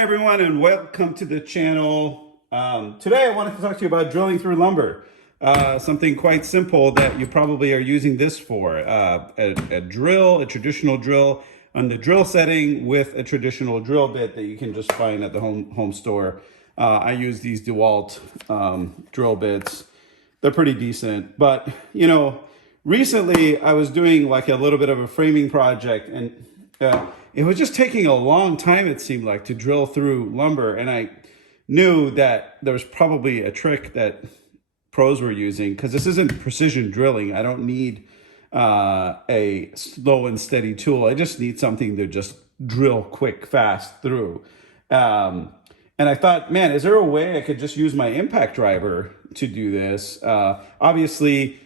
Hi everyone and welcome to the channel. Today I wanted to talk to you about drilling through lumber. Something quite simple that you probably are using this for. A drill, a traditional drill on the drill setting with a traditional drill bit that you can just find at the home store. I use these DeWalt drill bits. They're pretty decent, but recently I was doing like a little bit of a framing project, and it was just taking a long time, it seemed like, to drill through lumber. And I knew that there was probably a trick that pros were using, because this isn't precision drilling. I don't need a slow and steady tool. I just need something to just drill quick, fast through. And I thought, man, is there a way I could just use my impact driver to do this? Obviously,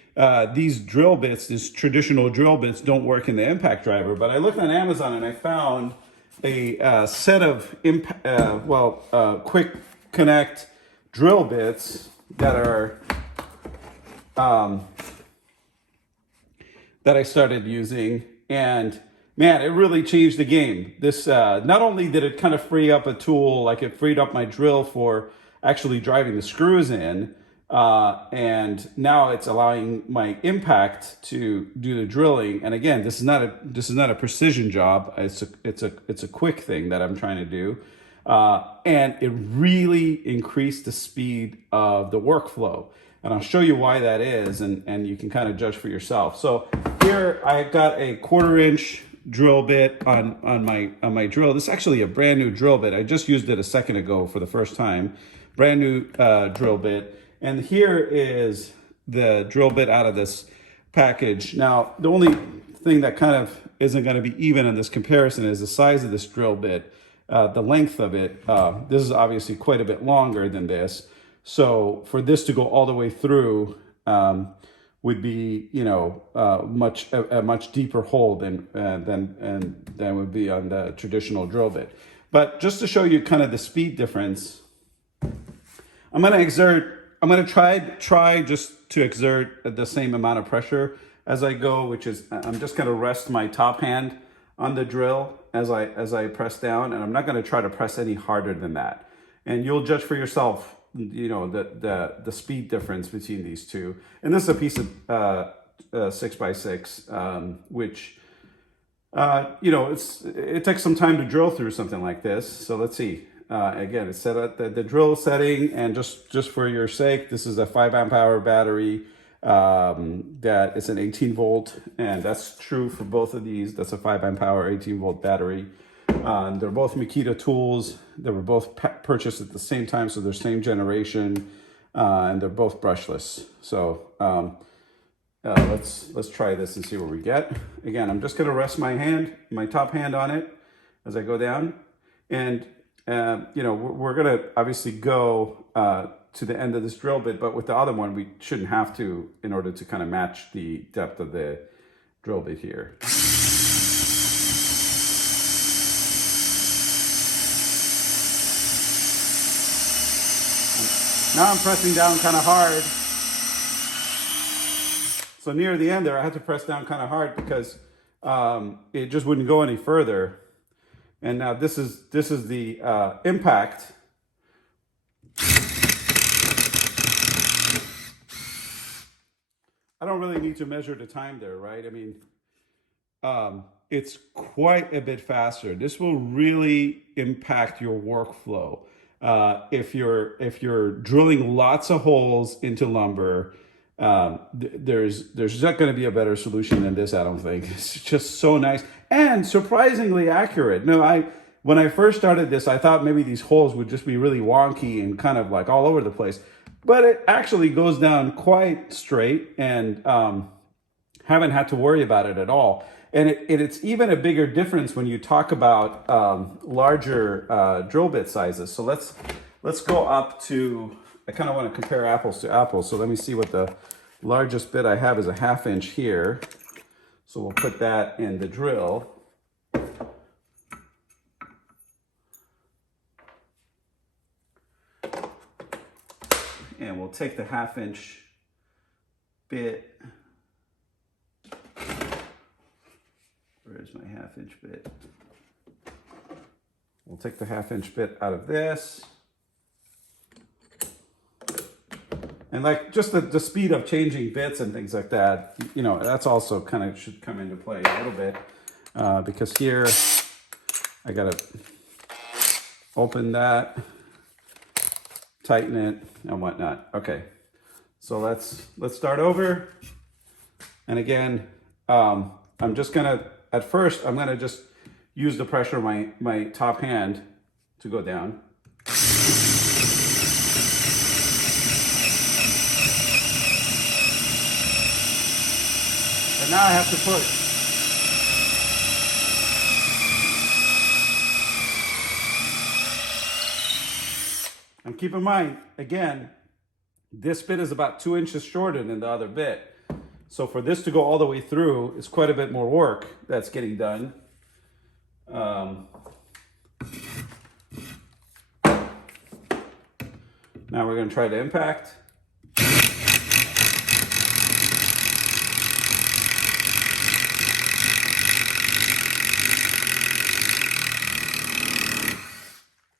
these drill bits, these traditional drill bits, don't work in the impact driver. But I looked on Amazon and I found a set of quick connect drill bits that are that I started using, and man, it really changed the game. This not only did it kind of free up a tool, like it freed up my drill for actually driving the screws in, and now it's allowing my impact to do the drilling. And again, this is not a precision job. It's a quick thing that I'm trying to do, and it really increased the speed of the workflow. And I'll show you why that is, and you can kind of judge for yourself. So here I've got a 1/4 inch drill bit on my drill. This is actually a brand new drill bit. I just used it a second ago for the first time. Brand new drill bit. And here is the drill bit out of this package. Now, the only thing that kind of isn't going to be even in this comparison is the size of this drill bit, the length of it. This is obviously quite a bit longer than this. So for this to go all the way through would be, a much deeper hole than would be on the traditional drill bit. But just to show you kind of the speed difference, I'm going to try just to exert the same amount of pressure as I go, which is I'm just going to rest my top hand on the drill as I press down, and I'm not going to try to press any harder than that. And you'll judge for yourself, the speed difference between these two. And this is a piece of 6x6, which it takes some time to drill through something like this. So let's see. Again, it's set at the drill setting, and just for your sake, this is a 5 amp hour battery. That is an 18 volt, and that's true for both of these. That's a 5 amp hour 18 volt battery. They're both Makita tools. They were both purchased at the same time, so they're same generation, and they're both brushless. So let's try this and see what we get. Again, I'm just going to rest my top hand on it as I go down, and we're going to obviously go to the end of this drill bit, but with the other one, we shouldn't have to, in order to kind of match the depth of the drill bit here. Now I'm pressing down kind of hard. So near the end there, I had to press down kind of hard because it just wouldn't go any further. And now this is the impact. I don't really need to measure the time there, right? I mean, it's quite a bit faster. This will really impact your workflow. If you're drilling lots of holes into lumber, there's not going to be a better solution than this, I don't think. It's just so nice and surprisingly accurate. No, when I first started this, I thought maybe these holes would just be really wonky and kind of like all over the place, but it actually goes down quite straight, and haven't had to worry about it at all. And it's even a bigger difference when you talk about larger drill bit sizes. So let's go up to, I kind of want to compare apples to apples. So let me see what the largest bit I have is, a 1/2 inch here. So we'll put that in the drill. And we'll take the 1/2 inch bit. Where's my 1/2 inch bit? we'll take the 1/2" bit out of this. And like just the speed of changing bits and things like that, you know, that's also kind of should come into play a little bit, because here I gotta open that, tighten it, and whatnot. Okay, so let's start over. And again, I'm just gonna, at first, I'm gonna just use the pressure of my top hand to go down. And now I have to push. And keep in mind, again, this bit is about 2 inches shorter than the other bit. So for this to go all the way through, it's quite a bit more work that's getting done. Now we're going to try to impact.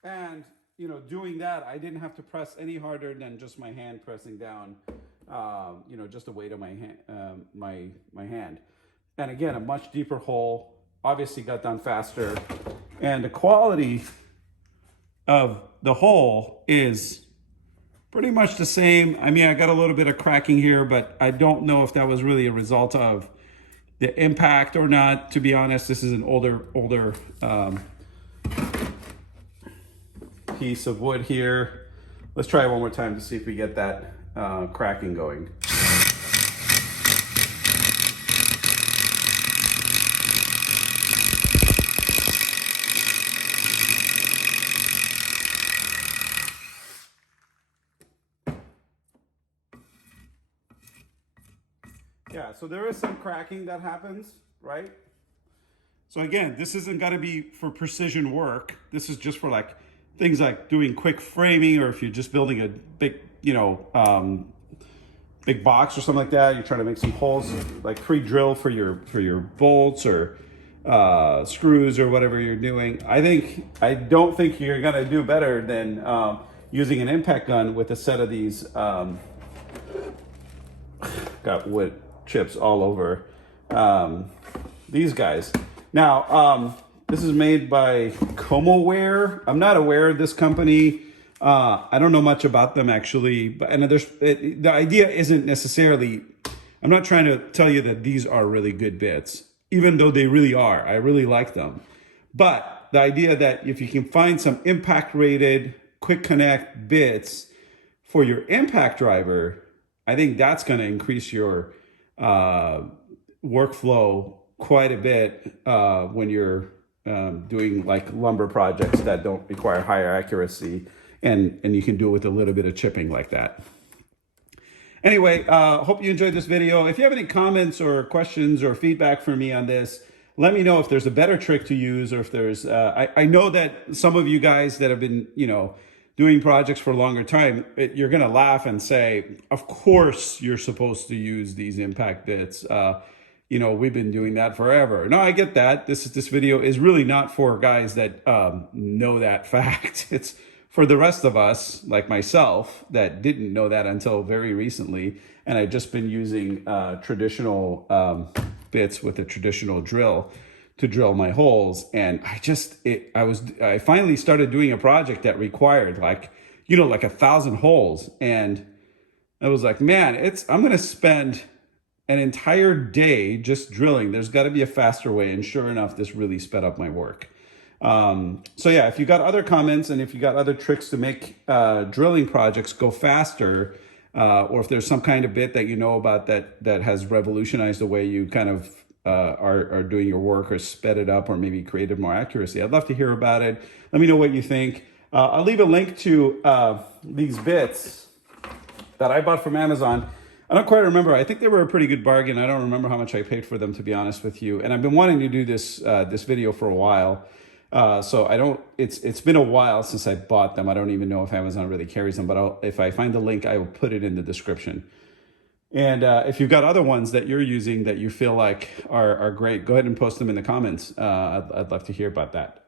And, you know, doing that, I didn't have to press any harder than just my hand pressing down, you know, just the weight of my hand, my hand. And again, a much deeper hole, obviously got done faster. And the quality of the hole is pretty much the same. I mean, I got a little bit of cracking here, but I don't know if that was really a result of the impact or not. To be honest, this is an older piece of wood here. Let's try it one more time to see if we get that cracking going. Yeah, so there is some cracking that happens, right? So again, this isn't gonna be for precision work. This is just for like things like doing quick framing, or if you're just building a big, you know, big box or something like that. You're trying to make some holes, like pre-drill for your bolts or screws or whatever you're doing. I don't think you're gonna do better than using an impact gun with a set of these. Got wood chips all over these guys. Now, this is made by COMOWARE. I'm not aware of this company. I don't know much about them actually, but the idea isn't necessarily, I'm not trying to tell you that these are really good bits, even though they really are. I really like them. But the idea that if you can find some impact rated, quick connect bits for your impact driver, I think that's going to increase your workflow quite a bit when you're doing like lumber projects that don't require higher accuracy, and you can do it with a little bit of chipping like that. Anyway, hope you enjoyed this video. If you have any comments or questions or feedback for me on this, let me know if there's a better trick to use, or if there's, I know that some of you guys that have been, you know, doing projects for a longer time, you're gonna laugh and say, of course you're supposed to use these impact bits. You know, we've been doing that forever. No, I get that. This video is really not for guys that know that fact. It's for the rest of us, like myself, that didn't know that until very recently. And I've just been using traditional bits with a traditional drill to drill my holes. And I finally started doing a project that required like 1,000 holes. And I was like, man, I'm going to spend an entire day just drilling. There's got to be a faster way. And sure enough, this really sped up my work. So yeah, if you got other comments and if you got other tricks to make drilling projects go faster, or if there's some kind of bit that you know about that has revolutionized the way you kind of are doing your work, or sped it up, or maybe created more accuracy, I'd love to hear about it. Let me know what you think. I'll leave a link to these bits that I bought from Amazon. I don't quite remember. I think they were a pretty good bargain. I don't remember how much I paid for them, to be honest with you. And I've been wanting to do this video for a while. So it's been a while since I bought them. I don't even know if Amazon really carries them, but if I find the link, I will put it in the description. And if you've got other ones that you're using that you feel like are great, go ahead and post them in the comments. I'd love to hear about that.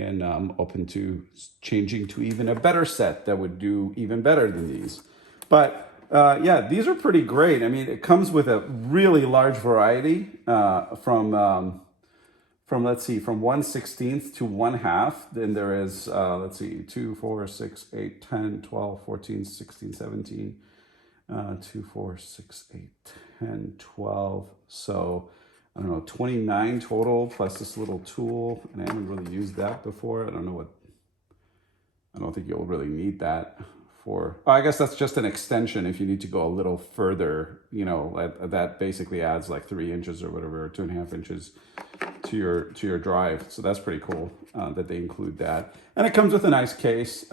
and I'm open to changing to even a better set that would do even better than these. But yeah, these are pretty great. I mean, it comes with a really large variety from let's see, from 1/16 to 1/2. Then there is, let's see, 2, 4, 6, 8, 10, 12, 14, 16, 17, 2, 4, 6, 8, 10, 12. So I don't know, 29 total plus this little tool. And I haven't really used that before. I don't think you'll really need that for, oh, I guess that's just an extension if you need to go a little further, you know, that basically adds like 3 inches or whatever, or 2.5 inches to your drive. So that's pretty cool that they include that. And it comes with a nice case.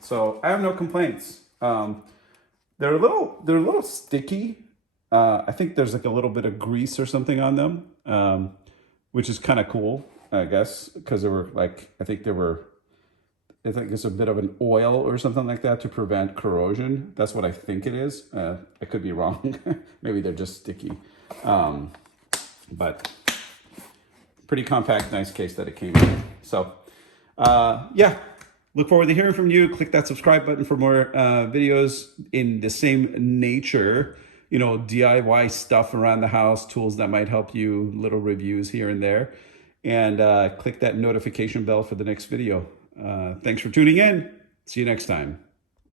So I have no complaints. They're a little sticky. I think there's like a little bit of grease or something on them, which is kind of cool, I guess, because they were like, I think it's a bit of an oil or something like that to prevent corrosion. That's what I think it is. I could be wrong. Maybe they're just sticky. But pretty compact, nice case that it came in. So yeah, look forward to hearing from you. Click that subscribe button for more videos in the same nature, you know, DIY stuff around the house, tools that might help you, little reviews here and there. And click that notification bell for the next video. Thanks for tuning in. See you next time.